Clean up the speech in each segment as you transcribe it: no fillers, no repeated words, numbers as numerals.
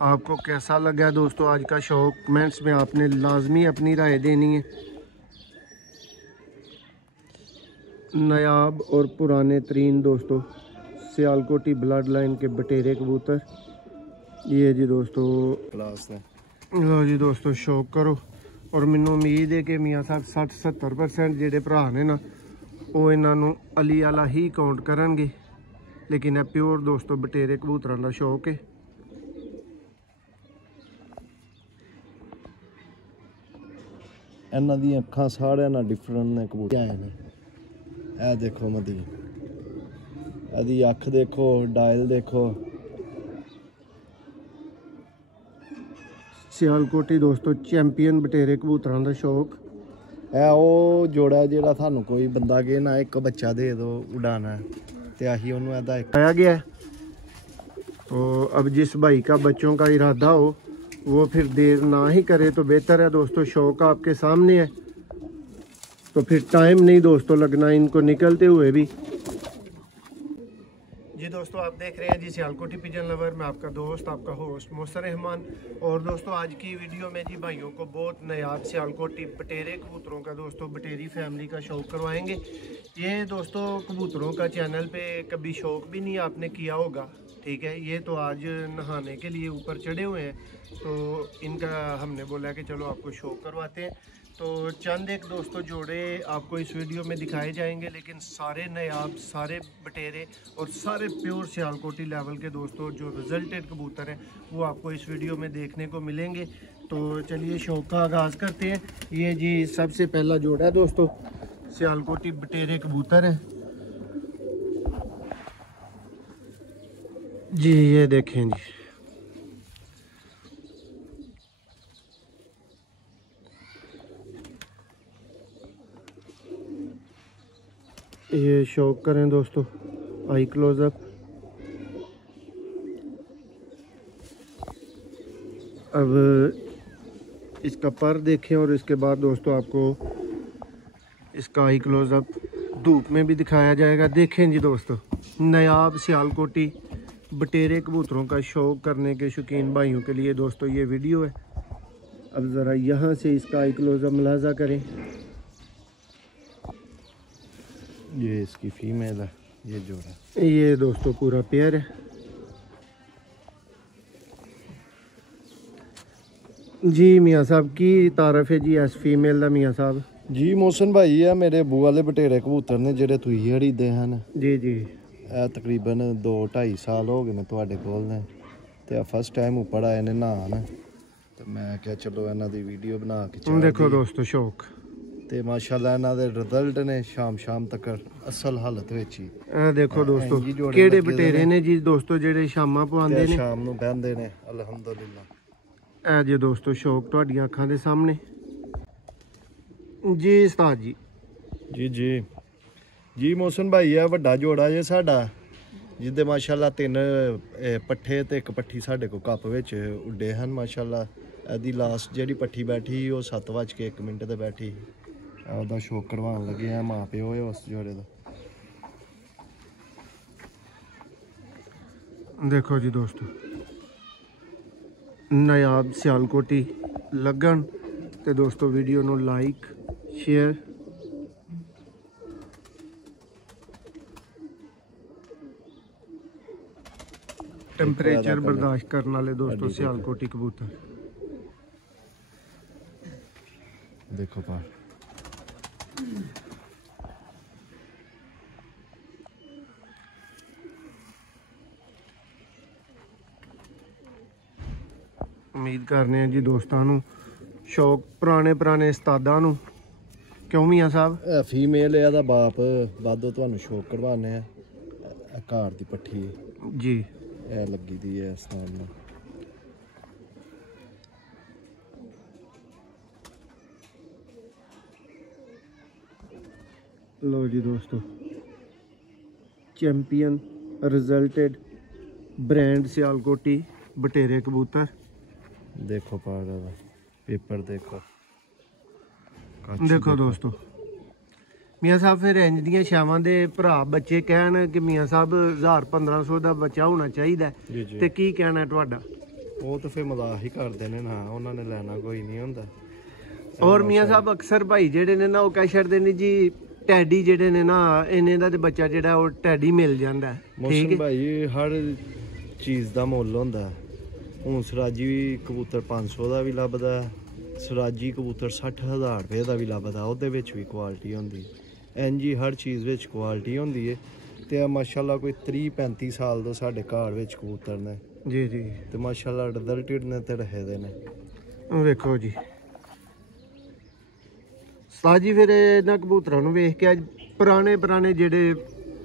आपको कैसा लगा दोस्तों आज का शौक, कमेंट्स में आपने लाजमी अपनी राय देनी है। नायाब और पुराने तरीन दोस्तों सियालकोटी ब्लड लाइन के बटेरे कबूतर, ये जी दोस्तों क्लास है। लो जी दोस्तों शौक करो। और मैनू उम्मीद है कि मियाँ साहब 60-70% जेडे भरा ने ना वो इन्हों अली वाला ही काउंट करनगे, लेकिन यह प्योर दोस्तों बटेरे कबूतरों का शौक है। इन्हां दी अखां सारे ना डिफरेंट ने कबूतर आए ने। ए देखो मदी, एदी अख देखो, डायल देखो। सियालकोटी दोस्तों चैंपियन बटेरे कबूतरों का शौक। ए ओ जोड़ा जेड़ा थानू कोई बंदा कहे ना एक बच्चा दे दो उड़ाना है, ते आही ओनू एदा एक आया गया है। तो अब जिस भाई का बच्चों का इरादा हो वो फिर देर ना ही करे तो बेहतर है दोस्तों। शौक आपके सामने है तो फिर टाइम नहीं दोस्तों लगना इनको निकलते हुए भी। जी दोस्तों आप देख रहे हैं जी सियालकोटी पिजन लवर में आपका दोस्त आपका होस्ट मोहसिन रहमान। और दोस्तों आज की वीडियो में जी भाइयों को बहुत नायाब सियालकोटी बटेरे कबूतरों का दोस्तों बटेरी फैमिली का शौक करवाएंगे। ये दोस्तों कबूतरों का चैनल पे कभी शौक भी नहीं आपने किया होगा, ठीक है। ये तो आज नहाने के लिए ऊपर चढ़े हुए हैं तो इनका हमने बोला कि चलो आपको शौक करवाते हैं। तो चंद एक दोस्तों जोड़े आपको इस वीडियो में दिखाए जाएंगे, लेकिन सारे नायाब सारे बटेरे और सारे प्योर सियालकोटी लेवल के दोस्तों जो रिजल्टेड कबूतर हैं वो आपको इस वीडियो में देखने को मिलेंगे। तो चलिए शौक का आगाज़ करते हैं। ये जी सबसे पहला जोड़ा है दोस्तों सियालकोटी बटेरे कबूतर है जी। ये देखें जी, ये शौक करें दोस्तों आई क्लोजअप। अब इसका पर देखें और इसके बाद दोस्तों आपको इसका आई क्लोजअप धूप में भी दिखाया जाएगा। देखें जी दोस्तों नायाब सियालकोटी बटेरे कबूतरों का शौक करने के शौकीन भाइयों के लिए दोस्तों ये वीडियो है। अब ज़रा यहाँ से इसका आई क्लोजअप मुलाजा करें। ये इसकी फीमेल है, ये जोड़ा। ये दोस्तों पूरा पेयर है जी। मियाँ साहब की तारीफ है जी एस फीमेल का मियाँ साहब जी। मोहसिन भाई है मेरे अबू वाले बटेरे कबूतर ने जेडे तुही हड़ीदे हैं जी जी। तकरीबन 2-2.5 साल हो गए ने तुहाडे कोल ने, ते फर्स्ट टाइम ऊपर आए ने नहान, तो मैं क्या चलो इन्हां दी वीडियो बना के देखो दोस्तों शौक ते माशाल्लाह इन्हां दे रिजल्ट ने शाम तक असल हालत विच ही। देखो दोस्तों केड़े बटेरे ने जी दोस्तों जेडे शामां पवांदे ने शाम नूं बहंदे ने अल्हम्दुलिल्लाह। ए जी दोस्तों शौक तुहाडीਆਂ ਅੱਖਾਂ ਦੇ सामने जी। उस्ताद जी जी जी जी। मोहसिन भाई है वड्डा जोड़ा जे साडा जिदे माशाल्लाह 3 पट्ठे ते 1 पट्ठी साडे को कप विच उड्डे हन माशाल्लाह। एदी लास्ट जेहड़ी पट्ठी बैठी वो 7:01 ते बैठी। ਉਹਦਾ ਸ਼ੌਕ ਕਰਵਾਉਣ ਲੱਗੇ ਆ ਮਾਂ ਪਿਓ ਹੈ ਉਸ ਜੋੜੇ ਦਾ। देखो जी दोस्तों नायाब सियालकोटी लगन ते दोस्तों वीडियो नु लाइक शेयर टेंपरेचर बर्दाश्त करने वाले दोस्तों सियालकोटी कबूतर देखो पार। उम्मीद करने हैं जी दोस्तों शौक पुराने उस्तादां नूं क्यों मियाँ साहब। फीमेल है दा बाप वादो तुहानू शौक करवाने आ घर दी पट्ठी जी। ए लगी दी है इस नाल नाल। लो जी दोस्तों चैंपियन रिजल्टेड ब्रांड सियालकोटी बटेरे कबूतर देखो पार पेपर देखो देखो दोस्तों। मियाँ साहब फिर इंज दियां छावां दे भरा बच्चे कहन कि मियाँ साहब 1000-1500 का बच्चा होना चाहिए ते की कहना है तुहाडा? ਉਹ ਤਾਂ ਫਿਰ ਮਜ਼ਾਕ ਹੀ ਕਰਦੇ ਨੇ ਨਾ, ਉਹਨਾਂ ਨੇ ਲੈਣਾ ਕੋਈ ਨਹੀਂ ਹੁੰਦਾ। ਔਰ ਮੀਆਂ ਸਾਹਿਬ ਅਕਸਰ ਭਾਈ ਜਿਹੜੇ ਨੇ ਨਾ ਉਹ ਕਹਿ ਛੱਡਦੇ ਨੇ ਜੀ ਟੈਡੀ ਜਿਹੜੇ ਨੇ ਨਾ ਇਹਨੇ ਦਾ ਤੇ ਬੱਚਾ ਜਿਹੜਾ ਉਹ ਟੈਡੀ ਮਿਲ ਜਾਂਦਾ, ਠੀਕ ਮੌਸਮ ਹੈ ਭਾਈ ਹਰ ਚੀਜ਼ ਦਾ ਮੁੱਲ ਹੁੰਦਾ। ਹੁਣ ਸਰਾਜੀ ਵੀ ਕਬੂਤਰ 500 ਦਾ ਵੀ ਲੱਭਦਾ, ਸਰਾਜੀ ਕਬੂਤਰ 60,000 ਰੁਪਏ ਦਾ ਵੀ ਲੱਭਦਾ, ਉਹਦੇ ਵਿੱਚ ਵੀ ਕੁਆਲਿਟੀ ਹੁੰਦੀ। ਇੰਝ ਹੀ ਹਰ ਚੀਜ਼ ਵਿੱਚ ਕੁਆਲਿਟੀ ਹੁੰਦੀ ਹੈ। ਤੇ ਮਾਸ਼ਾਅੱਲਾ ਕੋਈ 30-35 ਸਾਲ ਤੋਂ ਸਾਡੇ ਘਰ ਵਿੱਚ ਕਬੂਤਰ ਨੇ ਜੀ ਜੀ, ਤੇ ਮਾਸ਼ਾਅੱਲਾ ਰਿਜ਼ਲਟਡ ਨੇ ਤੇ ਰਹੇ ਦੇ ਨੇ। ਵੇਖੋ ਜੀ ਸਾਜੀ ਫਿਰ ਇਹਨਾਂ ਕਬੂਤਰਾਂ ਨੂੰ ਵੇਖ ਕੇ ਅੱਜ ਪੁਰਾਣੇ ਜਿਹੜੇ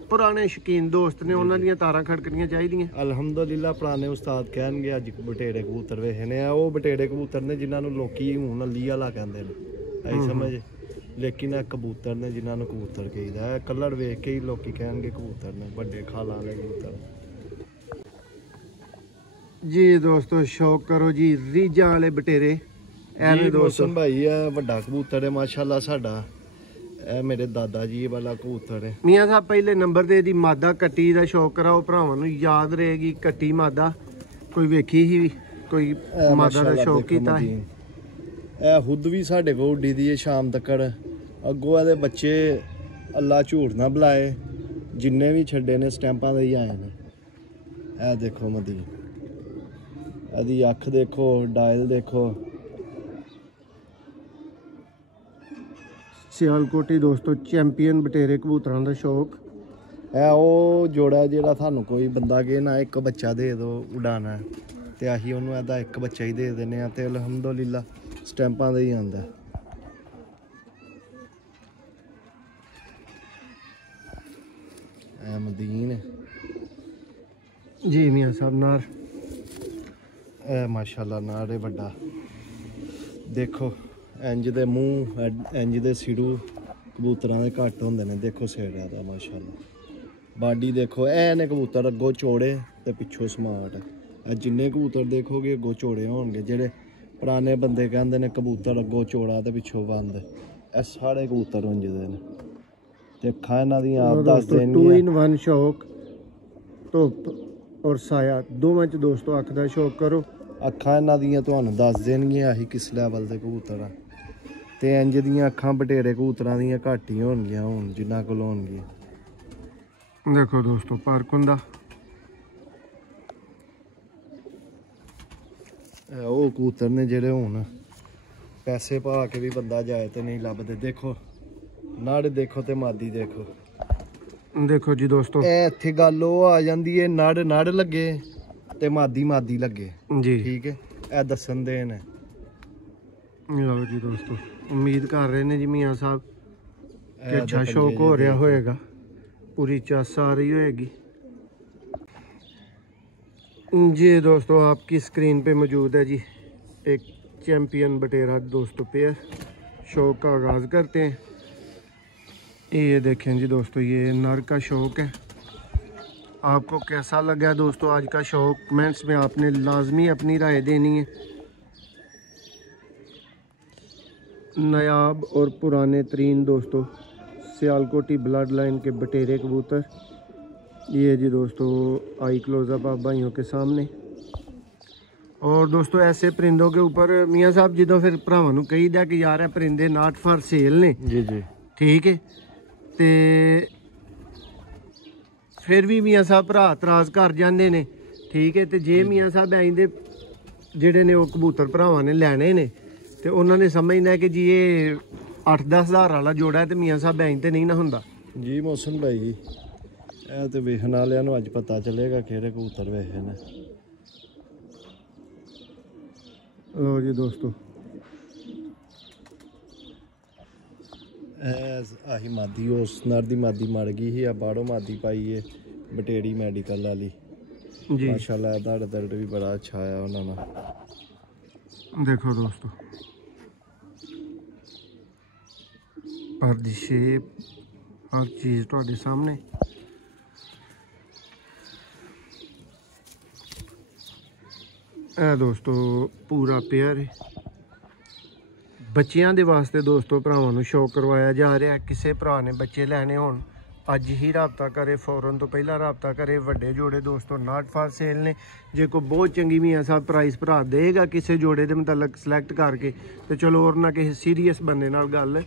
ਪੁਰਾਣੇ ਸ਼ੌਕੀਨ ਦੋਸਤ ਨੇ ਉਹਨਾਂ ਦੀਆਂ ਤਾਰਾਂ ਖੜਕਣੀਆਂ ਚਾਹੀਦੀਆਂ। ਅਲਹਮਦੁਲਿਲਾ ਪੁਰਾਣੇ ਉਸਤਾਦ ਕਹਿਣਗੇ ਅੱਜ ਬਟੇਰੇ ਕਬੂਤਰ ਵੇਖੇ ਨੇ, ਉਹ ਬਟੇਰੇ ਕਬੂਤਰ ਨੇ ਜਿਨ੍ਹਾਂ ਨੂੰ ਲੋਕੀ ਹੁਣ ਅਲੀ ਵਾਲਾ ਕਹਿੰਦੇ ਨੇ, ਐ ਸਮਝ। ਲੇਕਿਨ ਇਹ ਕਬੂਤਰ ਨੇ ਜਿਨ੍ਹਾਂ ਨੂੰ ਕਬੂਤਰ ਕਹੀਦਾ ਹੈ, ਕਲਰ ਵੇਖ ਕੇ ਹੀ ਲੋਕੀ ਕਹਿਣਗੇ ਕਬੂਤਰ ਨੇ, ਵੱਡੇ ਖਾਲਾਂ ਵਾਲੇ ਕਬੂਤਰ। ਜੀ ਦੋਸਤੋ ਸ਼ੌਕ ਕਰੋ ਜੀ ਰੀਜਾਂ ਵਾਲੇ ਬਟੇਰੇ ਐਵੇਂ ਦੋਸਤੋ। ਭਾਈ ਹੈ ਵੱਡਾ ਕਬੂਤਰ ਹੈ ਮਾਸ਼ਾਅੱਲਾ ਸਾਡਾ, ਇਹ ਮੇਰੇ ਦਾਦਾ ਜੀ ਵਾਲਾ ਕਬੂਤਰ ਹੈ। ਮੀਆਂ ਸਾਹਿਬ ਪਹਿਲੇ ਨੰਬਰ ਤੇ ਇਹਦੀ ਮਾਦਾ ਕੱਟੀ ਦਾ ਸ਼ੌਕ ਕਰਾਓ ਭਰਾਵਾਂ ਨੂੰ, ਯਾਦ ਰਹੇਗੀ ਕੱਟੀ ਮਾਦਾ ਕੋਈ ਵੇਖੀ ਹੀ ਕੋਈ ਮਾਦਾ ਦਾ ਸ਼ੌਕ ਕੀਤਾ ਸੀ। ਇਹ ਹੁੱਦ ਵੀ ਸਾਡੇ ਕੋਲ ਉੱਡੀ ਦੀ ਹੈ ਸ਼ਾਮ ਤੱਕ। ਅੱਗੋਂ ਇਹਦੇ ਬੱਚੇ ਅੱਲਾ ਝੂਠ ਨਾ ਬੁਲਾਏ ਜਿੰਨੇ ਵੀ ਛੱਡੇ ਨੇ ਸਟੈਂਪਾਂ ਦੇ ਹੀ ਆਏ ਨੇ। ਇਹ ਦੇਖੋ ਮਦੀ, ਇਹਦੀ ਅੱਖ ਦੇਖੋ, ਡਾਇਲ ਦੇਖੋ। ਸਿਆਲਕੋਟੀ ਦੋਸਤੋ ਚੈਂਪੀਅਨ ਬਟੇਰੇ ਕਬੂਤਰਾਂ ਦਾ ਸ਼ੌਕ। ਇਹ ਉਹ ਜੋੜਾ ਜਿਹੜਾ ਤੁਹਾਨੂੰ ਕੋਈ ਬੰਦਾ ਕਹੇ ਨਾ ਇੱਕ ਬੱਚਾ ਦੇ ਦਿਓ ਉਡਾਣਾ, ਤੇ ਆਹੀ ਉਹਨੂੰ ਇਹਦਾ ਇੱਕ ਬੱਚਾ ਹੀ ਦੇ ਦਿੰਦੇ ਆ, ਤੇ ਅਲਹਮਦੁਲਿਲਾ ਸਟੈਂਪਾਂ ਦਾ ਹੀ ਆਉਂਦਾ। ਇਹ ਮਦੀਨ ਜੀ ਮੀਆਂ ਸਾਹਿਬ ਨਾਰ, ਇਹ ਮਾਸ਼ਾਅੱਲਾ ਨਾਰ ਹੈ ਵੱਡਾ। ਦੇਖੋ ਇੰਜ ਦੇ ਮੂੰਹ, ਇੰਜ ਦੇ ਸਿਰੂ ਕਬੂਤਰਾਂ ਦੇ ਘੱਟ ਹੁੰਦੇ ਨੇ। ਦੇਖੋ ਸੇੜਾ ਦਾ ਮਾਸ਼ਾਅੱਲਾ ਬਾਡੀ ਦੇਖੋ। ਇਹ ਨੇ ਕਬੂਤਰ ਅੱਗੋਂ ਚੌੜੇ ਤੇ ਪਿੱਛੋਂ ਸਮਾਰਟ। ਇਹ ਜਿੰਨੇ ਕਬੂਤਰ ਦੇਖੋਗੇ ਅੱਗੋਂ ਚੌੜੇ ਹੋਣਗੇ। ਜਿਹੜੇ ਪੁਰਾਣੇ ਬੰਦੇ ਕਹਿੰਦੇ ਨੇ ਕਬੂਤਰ ਅੱਗੋਂ ਚੌੜਾ ਤੇ ਪਿੱਛੋਂ ਬੰਦ, ਇਹ ਸਾਰੇ ਕਬੂਤਰ ਹੁੰਜਦੇ ਨੇ। ਤੇ ਅੱਖਾਂ ਇਹਨਾਂ ਦੀਆਂ ਆਪ ਦੱਸ ਦੇਣਗੀਆਂ। 2 in 1 ਸ਼ੌਕ, ਧੁੱਪ ਔਰ ਸਾਇਆ ਦੋਵਾਂ ਚ ਦੋਸਤੋ ਅੱਖ ਦਾ ਸ਼ੌਕ ਕਰੋ। ਅੱਖਾਂ ਇਹਨਾਂ ਦੀਆਂ ਤੁਹਾਨੂੰ ਦੱਸ ਦੇਣਗੀਆਂ ਆਹੀ ਕਿਸ ਲੈਵਲ ਦੇ ਕਬੂਤਰ ਆ। ਤੇ ਇੰਜ ਦੀਆਂ ਅੱਖਾਂ ਬਟੇਰੇ ਕਬੂਤਰਾਂ ਦੀਆਂ ਘੱਟ ਹੀ ਹੋਣਗੀਆਂ ਹੁਣ ਜਿੰਨਾ ਕੋਲ ਹੋਣਗੀਆਂ। ਦੇਖੋ ਦੋਸਤੋ ਪਾਰਕ ਹੁੰਦਾ। ਉਹ ਕਬੂਤਰ ਨੇ ਜਿਹੜੇ ਹੁਣ ਪੈਸੇ ਪਾ ਕੇ ਵੀ ਬੰਦਾ ਜਾਏ ਤੇ ਨਹੀਂ ਲੱਭਦੇ। ਦੇਖੋ ਨਾੜ ਦੇਖੋ ਤੇ ਮਾਦੀ ਦੇਖੋ। ਦੇਖੋ ਜੀ ਦੋਸਤੋ ਇਹ ਇੱਥੇ ਗੱਲ ਉਹ ਆ ਜਾਂਦੀ ਹੈ ਨੜ ਲੱਗੇ ਤੇ ਮਾਦੀ ਲੱਗੇ ਜੀ, ਠੀਕ ਹੈ। ਇਹ ਦੱਸਣ ਦੇ ਨੇ। ਲਓ ਜੀ ਦੋਸਤੋ ਉਮੀਦ ਕਰ ਰਹੇ ਨੇ ਜੀ ਮੀਆਂ ਸਾਹਿਬ ਕਿ ਅੱਛਾ ਸ਼ੌਕ ਹੋ ਰਿਹਾ ਹੋਏਗਾ, पूरी चास आ रही होएगी। जी दोस्तों आपकी स्क्रीन पे मौजूद है जी एक चैम्पियन बटेरा दोस्तों पेयर। शौक का आगाज़ करते हैं। ये देखें जी दोस्तों ये नर का शौक है। आपको कैसा लगा दोस्तों आज का शौक, कमेंट्स में आपने लाजमी अपनी राय देनी है। नायाब और पुराने तरीन दोस्तों सियालकोटी ब्लड लाइन के बटेरे कबूतर। ये जी दोस्तों आई क्लोजअप आप भाइयों के सामने। और दोस्तों ऐसे परिंदों के ऊपर मियाँ साहब जो फिर भरावां नूं कहीदा कि यार है परिंदे नाट फॉर सेल ने जी जी ठीक है। तो फिर भी मियाँ साहब भरा इतराज़ कर जाते ने ठीक है। तो जे मियाँ साहब आइंदे जिहड़े ने वो कबूतर भरावां ने लैने ने तो उन्होंने समझना है कि जी ये 8-10 हज़ार वाला जोड़ा है तो मियाँ साहब ऐं तो नहीं ना हुंदा जी। मौसम भाई ਇਹ ਤੇ ਵੇਖਣ ਵਾਲਿਆਂ ਨੂੰ ਅੱਜ ਪਤਾ ਚੱਲੇਗਾ ਕਿਹੜੇ ਕਬੂਤਰ ਵੇਖੇ ਨੇ। ਲਓ ਜੀ ਦੋਸਤੋ ਆਹੀ ਮਾਦੀ ਉਸ ਨਰ ਦੀ ਮਾਦੀ ਮਰ ਗਈ ਸੀ। ਆ ਬਾੜੋ ਮਾਦੀ ਪਾਈ ਏ ਬਟੇੜੀ ਮੈਡੀਕਲ ਵਾਲੀ ਜੀ ਮਾਸ਼ਾਅੱਲਾ। ਇਹਦਾ ਰਿਜ਼ਲਟ ਵੀ ਬੜਾ ਅੱਛਾ ਆਇਆ ਉਹਨਾਂ ਨਾਲ। देखो दोस्तों पर दी शेप हर चीज़ तुहाडे सामने। दोस्तों पूरा पेयर है बच्चियां दे वास्ते दोस्तों भरावां नूं शौक करवाया जा रहा है। किसी भरा ने बच्चे लैने होण ਅੱਜ ਹੀ ਰਾਬਤਾ ਕਰੇ, ਫੌਰਨ ਤੋਂ ਪਹਿਲਾਂ ਰਾਬਤਾ ਕਰੇ। ਵੱਡੇ ਜੋੜੇ ਦੋਸਤੋ ਨਾਟ ਫਾਰ ਸੇਲ ਨੇ। ਜੇ ਕੋਈ ਬਹੁਤ ਚੰਗੀ ਮੀਆਂ ਸਾਹਿਬ ਪ੍ਰਾਈਸ ਭਰਾ ਦੇਗਾ ਕਿਸੇ ਜੋੜੇ ਦੇ ਮੁਤਲਕ ਸਿਲੈਕਟ ਕਰਕੇ ਤੇ ਚਲੋ ਹੋਰ ਨਾ ਕਿਸੇ ਸੀਰੀਅਸ ਬੰਦੇ ਨਾਲ ਗੱਲ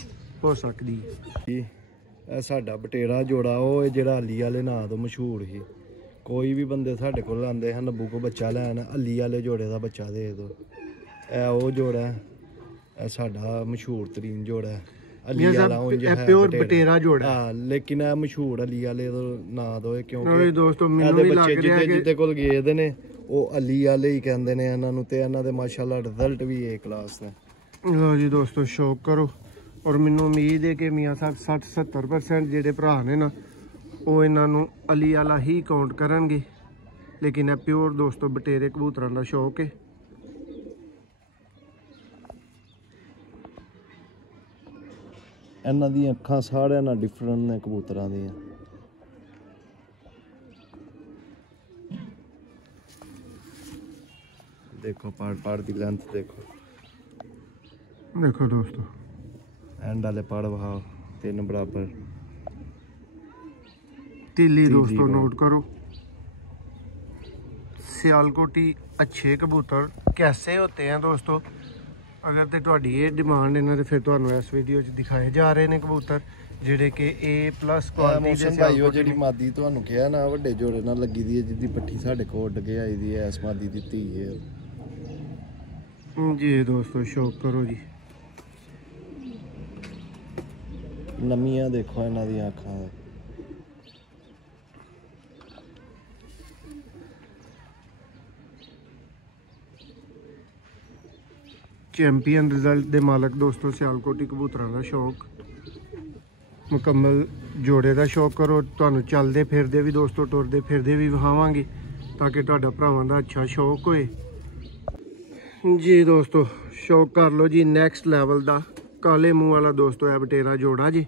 ਹੋ ਸਕਦੀ ਹੈ। ਇਹ ਸਾਡਾ ਬਟੇਰਾ ਜੋੜਾ ਉਹ ਜਿਹੜਾ ਅਲੀ ਵਾਲੇ ਨਾਂ ਤੋਂ ਮਸ਼ਹੂਰ ਸੀ। ਕੋਈ ਵੀ ਬੰਦੇ ਸਾਡੇ ਕੋਲ ਆਉਂਦੇ ਹਨ ਨੱਬੂ ਕੋ ਬੱਚਾ ਲੈਣ, ਅਲੀ ਵਾਲੇ ਜੋੜੇ ਦਾ ਬੱਚਾ ਦੇ ਦਿਓ। ਇਹ ਉਹ ਜੋੜਾ ਹੈ, ਇਹ ਸਾਡਾ ਮਸ਼ਹੂਰ ਤਰੀਨ ਜੋੜਾ ਹੈ। ਅਲੀ ਵਾਲਾ ਉਂਝ ਹੈ ਪਿਓਰ ਬਟੇਰਾ ਜੋੜਾ। ਹਾਂ ਲੇਕਿਨ ਇਹ ਮਸ਼ਹੂਰ ਅਲੀ ਵਾਲੇ ਦਾ ਨਾਂ ਦੋ ਕਿਉਂਕਿ ਦੋਸਤੋ ਮੈਨੂੰ ਵੀ ਲੱਗ ਰਿਹਾ ਕਿ ਜਿੱਦੇ ਕੋਲ ਗਏ ਦੇ ਨੇ ਉਹ ਅਲੀ ਵਾਲੇ ਹੀ ਕਹਿੰਦੇ ਨੇ ਇਹਨਾਂ ਨੂੰ, ਤੇ ਇਹਨਾਂ ਦੇ ਮਾਸ਼ਾਅੱਲਾ ਰਿਜ਼ਲਟ ਵੀ ਏ ਕਲਾਸ ਨੇ। ਲਓ ਜੀ ਦੋਸਤੋ ਸ਼ੌਕ ਕਰੋ। ਔਰ ਮੈਨੂੰ ਉਮੀਦ ਹੈ ਕਿ ਮੀਆਂ ਸਾਹਿਬ 60-70% ਜਿਹੜੇ ਭਰਾ ਨੇ ਨਾ ਉਹ ਇਹਨਾਂ ਨੂੰ ਅਲੀ ਵਾਲਾ ਹੀ ਕਾਊਂਟ ਕਰਨਗੇ। ਲੇਕਿਨ ਇਹ ਪਿਓਰ ਦੋਸਤੋ ਬਟੇਰੇ ਕਬੂਤਰਾਂ ਦਾ ਸ਼ੌਕ ਹੈ। ਇਹਨਾਂ ਦੀਆਂ ਅੱਖਾਂ ਸਾਰਿਆਂ ਨਾਲ ਡਿਫਰੈਂਟ ਨੇ ਕਬੂਤਰਾਂ ਦੀਆਂ। ਦੇਖੋ ਪਾੜ ਦੀ ਲੈਂਥ ਦੇਖੋ ਦੋਸਤੋ, ਐਂਡ ਵਾਲੇ ਪਾੜ ਵਹਾਓ 3 बराबर। तीली दोस्तों नोट करो। सियालकोटी अच्छे कबूतर कैसे होते हैं दोस्तों, अगर तो तुहाडी ये डिमांड है ना तो फिर तुहानू इस वीडियो च दिखाए जा रहे हैं कबूतर ਜਿਹੜੇ ਕਿ A+ ਕੁਆਲਿਟੀ ਦੇ ਭਾਈ। ਉਹ ਜਿਹੜੀ ਮਾਦੀ ਤੁਹਾਨੂੰ ਕਿਹਾ ਨਾ ਵੱਡੇ ਜੋੜੇ ਨਾਲ ਲੱਗੀ ਦੀ ਹੈ, ਜਿੱਦੀ ਪੱਠੀ ਸਾਡੇ ਕੋਲ ਉੱਡ ਕੇ ਆਈ ਦੀ ਹੈ, ਇਸ ਮਾਦੀ ਦੀ ਧੀ ਹੈ ਜੀ ਦੋਸਤੋ। ਸ਼ੌਕ ਕਰੋ ਜੀ। ਨਵੀਆਂ ਦੇਖੋ ਇਹਨਾਂ ਦੀਆਂ ਅੱਖਾਂ। ਚੈਂਪੀਅਨ ਰਿਜ਼ਲਟ ਦੇ ਮਾਲਕ ਦੋਸਤੋ ਸਿਆਲਕੋਟੀ ਕਬੂਤਰਾਂ ਦਾ ਸ਼ੌਕ, ਮੁਕੰਮਲ ਜੋੜੇ ਦਾ ਸ਼ੌਕ ਕਰੋ। ਤੁਹਾਨੂੰ ਚੱਲਦੇ ਫਿਰਦੇ ਵੀ ਦੋਸਤੋ, ਟੁਰਦੇ ਫਿਰਦੇ ਵੀ ਵਿਖਾਵਾਂਗੇ ਤਾਂ ਕਿ ਤੁਹਾਡਾ ਭਰਾਵਾਂ ਦਾ ਅੱਛਾ ਸ਼ੌਕ ਹੋਏ ਜੀ ਦੋਸਤੋ। ਸ਼ੌਕ ਕਰ ਲਓ ਜੀ ਨੈਕਸਟ ਲੈਵਲ ਦਾ ਕਾਲੇ ਮੂੰਹ ਵਾਲਾ ਦੋਸਤੋ। ਇਹ ਬਟੇਰਾ ਜੋੜਾ ਜੀ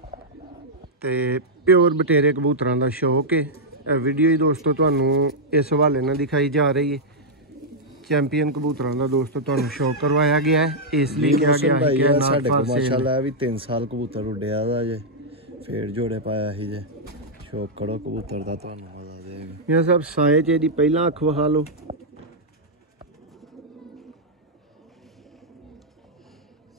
ਤੇ ਪਿਓਰ ਬਟੇਰੇ ਕਬੂਤਰਾਂ ਦਾ ਸ਼ੌਕ ਹੈ। ਇਹ ਵੀਡੀਓ ਹੀ ਦੋਸਤੋ ਤੁਹਾਨੂੰ ਇਸ ਹਵਾਲੇ ਨਾਲ ਦਿਖਾਈ ਜਾ ਰਹੀ ਹੈ। ਚੈਂਪੀਅਨ ਕਬੂਤਰਾਂ ਦਾ ਦੋਸਤੋ ਤੁਹਾਨੂੰ ਸ਼ੌਕ ਕਰਵਾਇਆ ਗਿਆ ਹੈ, ਇਸ ਲਈ ਕਿਹਾ ਗਿਆ ਹੈ ਕਿ ਸਾਡੇ ਕੋਲ ਮਾਸ਼ਾਅੱਲਾ ਵੀ 3 ਸਾਲ ਕਬੂਤਰ ਉੱਡਿਆ ਦਾ ਜੇ, ਫੇਰ ਜੋੜੇ ਪਾਇਆ ਸੀ ਜੇ। ਸ਼ੌਕ ਕਰੋ ਕਬੂਤਰ ਦਾ, ਤੁਹਾਨੂੰ ਮਜ਼ਾ ਦੇਗਾ। ਮੀਆਂ ਸਾਹਿਬ ਸਾਏ 'ਚ ਇਹਦੀ ਪਹਿਲਾਂ ਅੱਖ ਵਿਖਾ ਲਓ।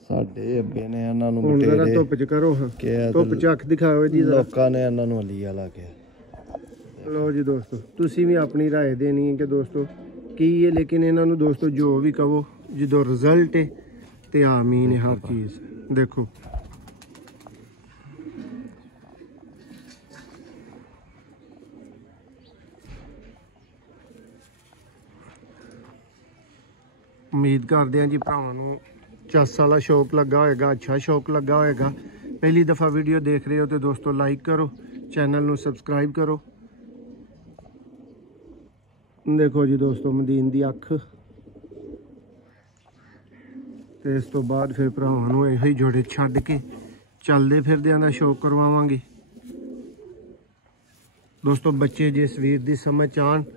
ਸਾਡੇ ਅੱਗੇ ਨੇ ਇਹਨਾਂ ਨੂੰ ਬਟੇਰੇ ਧੁੱਪ 'ਚ ਕਰੋ, ਹਾਂ ਧੁੱਪ 'ਚ ਅੱਖ ਦਿਖਾਓ ਇਹਦੀ। ਲੋਕਾਂ ਨੇ ਇਹਨਾਂ ਨੂੰ ਅਲੀ ਵਾਲਾ ਕਿਹਾ। ਲਓ ਜੀ ਦੋਸਤੋ, ਤੁਸੀਂ ਵੀ ਆਪਣੀ ਰਾਏ ਦੇਣੀ ਹੈ ਕਿ ਦੋਸਤੋ ਕੀ ਹੈ। ਲੇਕਿਨ ਇਹਨਾਂ ਨੂੰ ਦੋਸਤੋ ਜੋ ਵੀ ਕਹੋ, ਜਦੋਂ ਰਿਜ਼ਲਟ ਹੈ ਤੇ ਆਮੀਨ ਹੈ ਹਰ ਚੀਜ਼। ਦੇਖੋ उम्मीद करते हैं जी भरावां नूं चस वाला शौक लगा होएगा, अच्छा शौक लगा होएगा। पहली दफ़ा वीडियो देख रहे हो तो दोस्तों लाइक करो, चैनल नूं सबसक्राइब करो। देखो जी दोस्तों मदीन दी अख ते इस तो बाद फिर भरावां नूं इहो ही जोड़े छड्ड के चलदे फिरदियां दा शौक करवावांगे दोस्तों। बच्चे जिस वीर दी समझ आन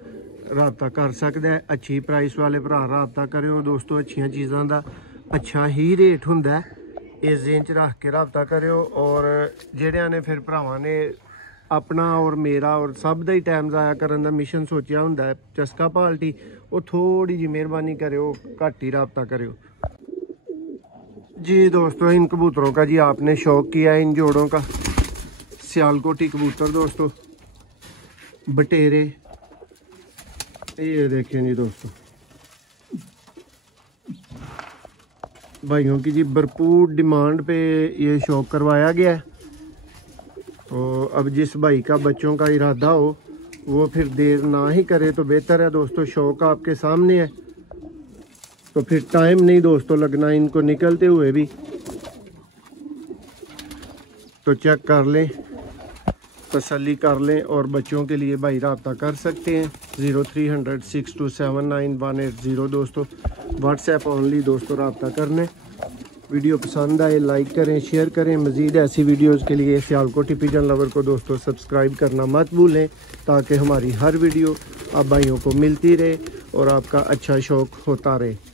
राबता कर सकता है। अच्छी प्राइस वाले भरा राबता करो दोस्तों। अच्छिया चीज़ों का अच्छा ही रेट होंदा है, इस रेंज रख के राबता करो। और जेड़िया ने फिर भरावां ने अपना और मेरा और सब का ही टाइम ज़ाया करने का मिशन सोचा होंदा है, चस्का पाल्टी, वो थोड़ी जी मेहरबानी करो, घट ही राबता करो जी दोस्तों। इन कबूतरों का जी आपने शौक किया, इन जोड़ों का। सियालकोटी कबूतर दोस्तों, बटेरे, ये देखें जी दोस्तों, भाइयों की जी भरपूर डिमांड पे ये शौक करवाया गया है। तो अब जिस भाई का बच्चों का इरादा हो वो फिर देर ना ही करे तो बेहतर है दोस्तों। शौक आपके सामने है तो फिर टाइम नहीं दोस्तों लगना इनको निकलते हुए भी। तो चेक कर लें, तसल्ली कर लें और बच्चों के लिए भाई रब्ता कर सकते हैं। 0300 6279 180 दोस्तों, व्हाट्सएप ओनली दोस्तों रब्ता करने। वीडियो पसंद आए लाइक करें, शेयर करें। मज़ीद ऐसी वीडियोस के लिए सियालकोटी पिजन लवर को दोस्तों सब्सक्राइब करना मत भूलें ताकि हमारी हर वीडियो आप भाइयों को मिलती रहे और आपका अच्छा शौक होता रहे।